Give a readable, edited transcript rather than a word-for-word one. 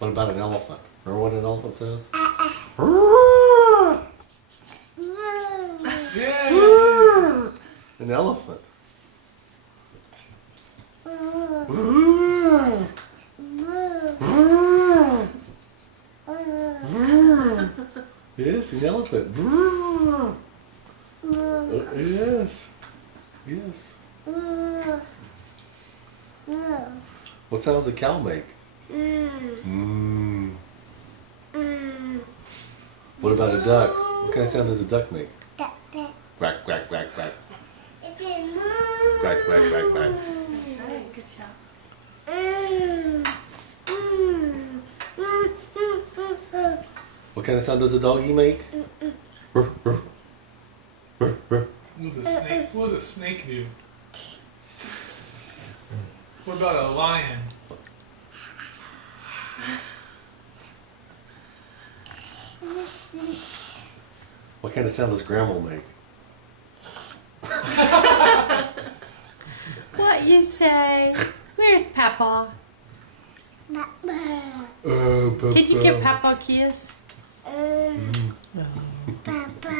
What about an elephant? Remember what an elephant says? Yeah. An elephant. Yes, an elephant. Yes. Yes. What sound does a cow make? Mm. What about a duck? What kind of sound does a duck make? Quack, quack, quack, quack. Quack, quack, quack, quack. That's right. Good job. What kind of sound does a doggy make? What does a snake do? What about a lion? What kind of sound does grandma make? What you say? Where's Papaw? Papa. Can you give Papaw a kiss? Papa.